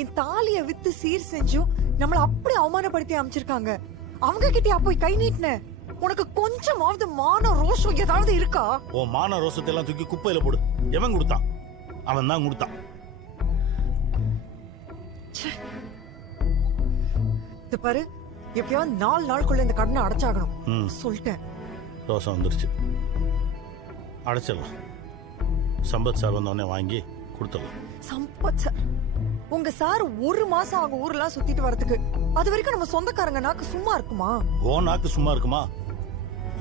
என் தாலிய வித்து சீர் செஞ்சும் நம்மள அப்படி அவமானப்படுத்தி அமைச்சிருக்காங்க. அவங்க கிட்டயா போய் கை நீட்டின? உனக்கு கொஞ்சமாவது மான ரோஷம் ஏதாவது இருக்கா? ஓ மான ரோஷத்தை எல்லாம் தூக்கி குப்பையில போடு. எவன் கொடுத்தான்? அவன் தான் கொடுத்தான். இது பாரு, எப்பயாவது 4 நாளுக்குள்ள இந்த கடனை அடைச்சாகணும் சொல்லிட்டேன். ரோஷம் வந்துருச்சு, அடைச்சிடலாம். சம்பத் சார் வந்தோடனே வாங்கி கொடுத்துடலாம். சம்பத் சார், உங்க சார் 1 மாசம் அவங்க ஊர்லாம் சுத்திட்டு வரதுக்கு. அது வரைக்கும் நம்ம சொந்தக்காரங்க நாக்கு சும்மா இருக்குமா? ஓ நாக்கு சும்மா இருக்குமா?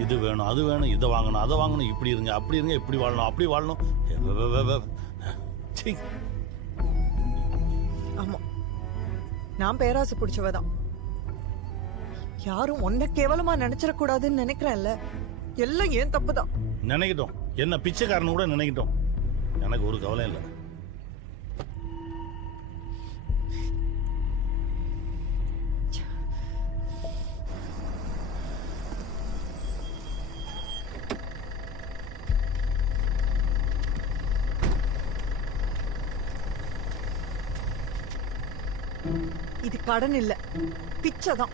இது வேணும், அது வேணும், இதை வாங்கணும், அதை வாங்கணும், இப்படி இருங்க, அப்படி இருங்க, இப்படி வாழணும், அப்படி வாழணும். ஆமா, நான் பேராசை பிடிச்சவதான். யாரும் ஒன்ன கேவலமா நினைச்சிடக்கூடாதுன்னு நினைக்கிறேன்ல. எல்லாம் ஏன் தப்புதான். நினைக்கிட்டோம், என்ன பிச்சைக்காரனு கூட நினைக்கிட்டோம். எனக்கு ஒரு கவலை இல்லை. இது கடன் இல்ல, பிச்சை தான்.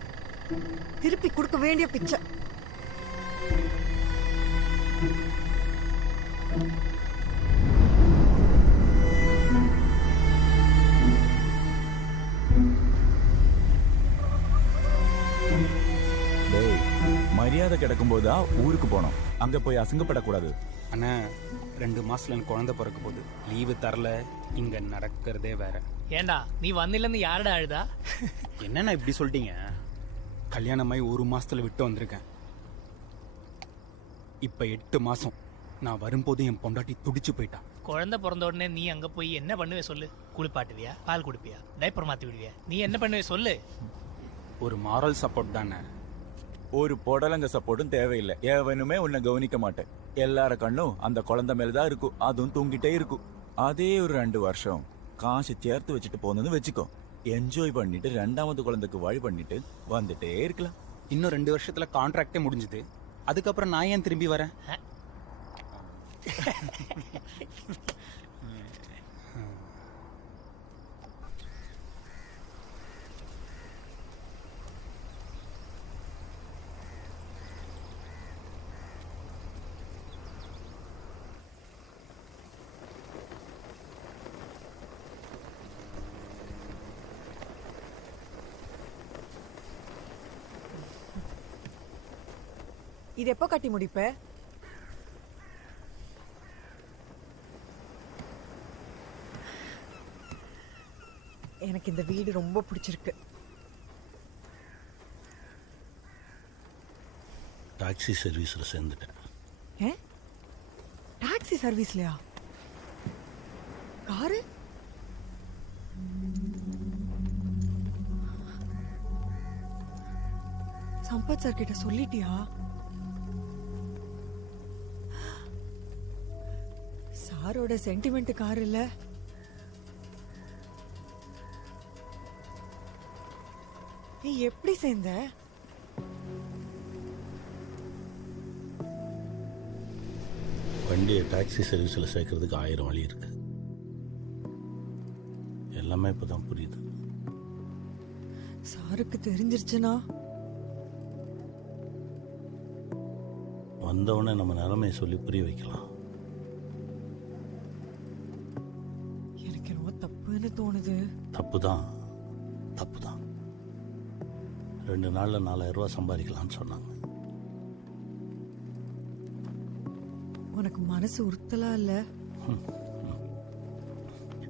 திருப்பி கொடுக்க வேண்டிய பிச்சை. மரியாதை கிடைக்கும் போதா ஊருக்கு போனோம். அங்க போய் அசிங்கப்படக்கூடாது. அண்ணா 2 மாசத்துல எனக்கு குழந்தை பிறக்க போகுது. லீவு தரல, இங்க நடக்கிறதே வேற. ஏண்டா நீ வந்திலேருந்து யாரடா அழுதா? என்னண்ணா இப்படி சொல்லிட்டீங்க? கல்யாணமாயி 1 மாசத்துல விட்டு வந்திருக்கேன். இப்ப 8 மாசம். நான் வரும்போது என் பொண்டாட்டி துடிச்சு போயிட்டான். குழந்தை பிறந்த உடனே நீ அங்க போய் என்ன பண்ணுவே சொல்லு? குளிப்பாட்டுவியா, பால் குடிப்பியா, டைப்பர் மாத்தி விடுவியா? நீ என்ன பண்ணுவே சொல்லு? ஒரு மாரல் சப்போர்ட் தானே. ஒரு பொடலங்க சப்போர்ட்டும் தேவையில்லை. எவனுமே உன்னை கவனிக்க மாட்டேன். எல்லார கண்ணும் அந்த குழந்தை மேலதான் இருக்கும். அதுவும் தூங்கிட்டே இருக்கும். அதே ஒரு 2 வருஷம் காசு சேர்த்து வச்சுட்டு போனதுன்னு வச்சுக்கோ. என்ஜாய் பண்ணிட்டு 2வது குழந்தைக்கு வழி பண்ணிட்டு வந்துட்டே இருக்கலாம். இன்னும் 2 வருஷத்துல கான்ட்ராக்டே முடிஞ்சுது. அதுக்கப்புறம் நான் ஏன் திரும்பி வரேன்? இது எப்போ கட்டி முடிப்ப? எனக்கு இந்த வீடு ரொம்ப பிடிச்சிருக்கு. டாக்ஸி சர்வீஸ்ல சேர்ந்துட்டேன். டாக்ஸி சர்வீஸ்லயா? காரு? சம்பத் சார் கிட்ட சொல்லிட்டியா? சாரோட சென்டிமெண்ட் கார் இல்ல? நீ எப்படி சேர்ந்த? வண்டியை டாக்ஸி சர்வீஸில் சேர்க்கறதுக்கு 1000 வழி இருக்கு. எல்லாமே இப்போதான் புரியுது. சாருக்கு தெரிஞ்சிருச்சுனா வந்தவொடனே நம்ம நிலைமையை சொல்லி புரிய வைக்கலாம். எனக்கு ரொம்ப தப்புன்னு தோணுது. தப்புதான், தப்புதான். 2 நாள்ல 4000 ரூபாய் சம்பாதிக்கலாம்னு சொன்னாங்க. உனக்கு மனசு உறுத்தலா இல்ல?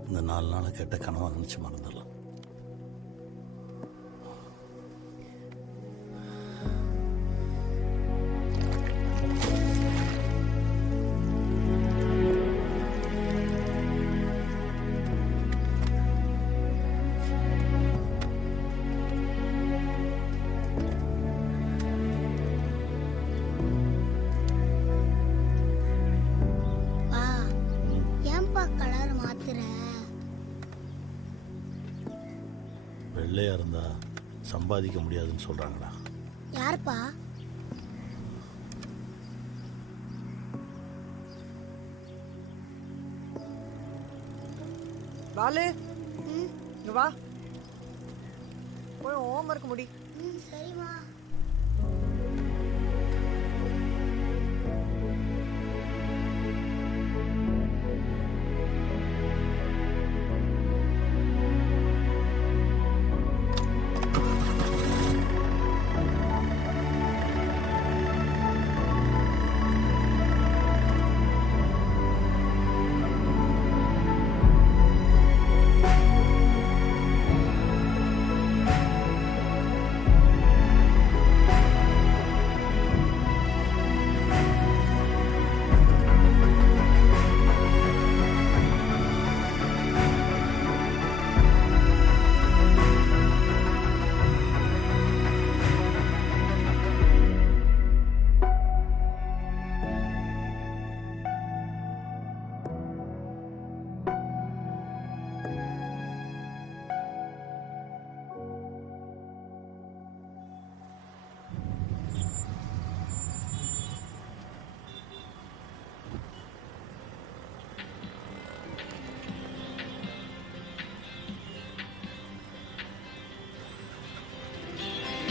இந்த 4 நாளை கெட்ட கனவா நினைச்சு மறந்துடலாம். வெள்ளையா இருந்தா சம்பாதிக்க முடியாதுன்னு சொல்றாங்கடா. யாருப்பா? பாலு, இங்க வா போய் ஹோம்வொர்க் முடி. சரிம்மா.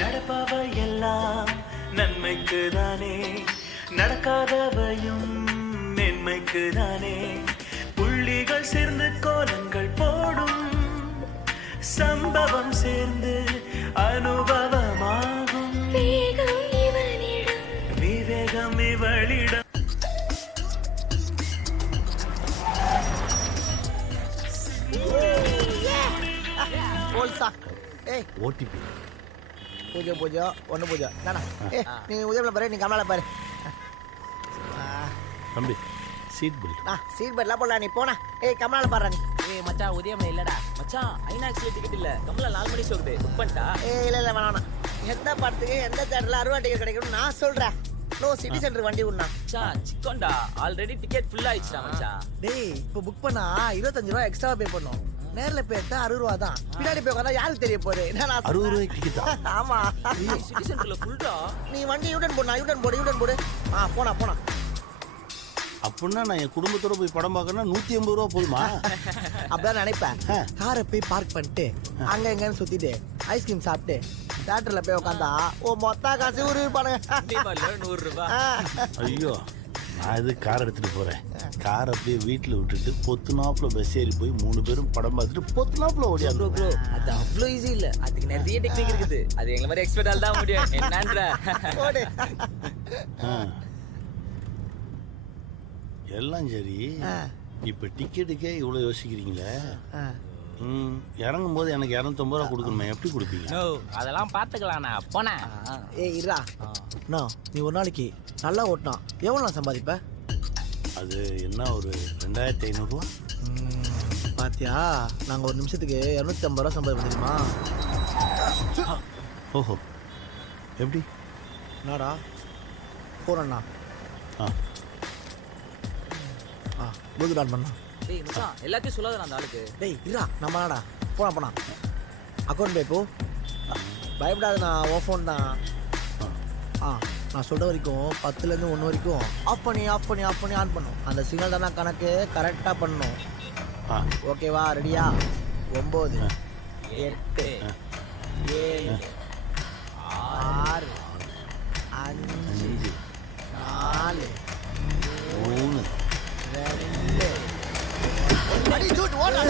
நடப்பவை எல்லாம் நன்மைக்கு தானே, நடக்காதவையும் மென்மைக்கு தானே. புள்ளிகள் சேர்ந்து கோலங்கள் போடும், சம்பவம் சேர்ந்து அனுபவமாகும். விவேகம் இவளிடம். ஓடிபி பூஜை பூஜை ஒன்று பூஜை தானே. நீ உதவியில் பாரு, நீ கமலால பாரு. தம்பி சீட் பெல்ட். சீட் பெல்ட்லாம் போடலாம், நீ போனா. கமலால பாரு நீ. மச்சான் உதயமே இல்லடா மச்சான். ஐநாக்ஸ்ல டிக்கெட் இல்ல, கமலா 4 மணி ஷோக்கு புக் பண்ணிட்டா. இல்ல வேணாம். எந்த படத்துக்கு எந்த தேட்டர்ல 60 டிக்கெட் கிடைக்கும்னு நான் சொல்றேன். நோ சிட்டி சென்டர் வண்டி விடணும். மச்சான் சிக்கோண்டா ஆல்ரெடி டிக்கெட் ஃபுல் ஆயிடுச்சுடா மச்சான். டேய் இப்போ புக் பண்ணா 25 ரூபா எக்ஸ்ட்ரா பே பண்ணும். நேர்ல போயிட்டா 60 ரூபா தான். பின்னாடி போய் உட்காந்தா யாருக்கு தெரிய போகுது? 60 ரூபாய்க்கு டிக்கெட்டா? ஆமா. சிட்டி சென்டர்ல ஃபுல்டா. நீ வண்டி யூட்டன் போடு, யூட்டன் போடு. போனா. அப்படின்னா நான் என் குடும்பத்தோட போய் படம் பார்க்கணும்னா 180 ரூபா போதுமா? அப்படிதான் நினைப்பேன். காரை போய் பார்க் பண்ணிட்டு அங்க எங்கன்னு சுத்திட்டு ஐஸ்கிரீம் சாப்பிட்டு தியேட்டர்ல போய் உட்காந்தா மொத்த காசு ஒரு பண்ணுங்க. 100 ரூபாய். ஐயோ, நான் இது கார் எடுத்துட்டு போறேன். காரை அப்படியே வீட்டுல விட்டுட்டு பொத்துனாப்புல பஸ் ஏறி போய் 3 பேரும் படம் பார்த்துட்டு பொத்துனாப்புல ஓடியாந்து. ப்ரோ அது அவ்வளோ ஈஸி இல்ல, அதுக்கு நிறைய டெக்னிக் இருக்குது. அது எங்களை மாதிரி எக்ஸ்பர்ட் ஆள் தான் முடியும். என்னன்ற எல்லாம் சரி. இப்ப டிக்கெட்டுக்கே இவ்வளவு யோசிக்கிறீங்களே. இறங்கும் போது எனக்கு 250 ரூபா கொடுக்கணுமே, எப்படி கொடுப்பீங்க? அதெல்லாம் பாத்துக்கலாம்ண்ணா. போனா இருடா. நீ ஒரு நாளைக்கு நல்லா ஓட்டினா எவ்வளோ சம்பாதிப்ப? அது என்ன, ஒரு 2500 ரூபா. பாத்தியா, நாங்க ஒரு நிமிஷத்துக்கு 250 ரூபா சம்பாதிப்போம் தெரியுமா? ஓஹோ, எப்படி? என்னடா போறண்ணா? ப்ளூடூத் ஆன் பண்ணா. டேய் மச்சான் எல்லாத்தையும் சொல்லாதடா அந்த ஆளுக்கு. டேய் இருடா, நம்ம என்னடா போனா அக்கௌண்ட் பே போ. பயப்படாதுண்ணா, ஓ ஃபோன் தான். நான் சொல்ற வரைக்கும் 10லேருந்து 1 வரைக்கும் ஆஃப் பண்ணி ஆன் பண்ணும். அந்த சிக்னல் தானே கணக்கு கரெக்டாக பண்ணணும். ஓகேவா? ரெடியா? 9 8 7 6 5 4 3 2 அடி சூட் ஓடா.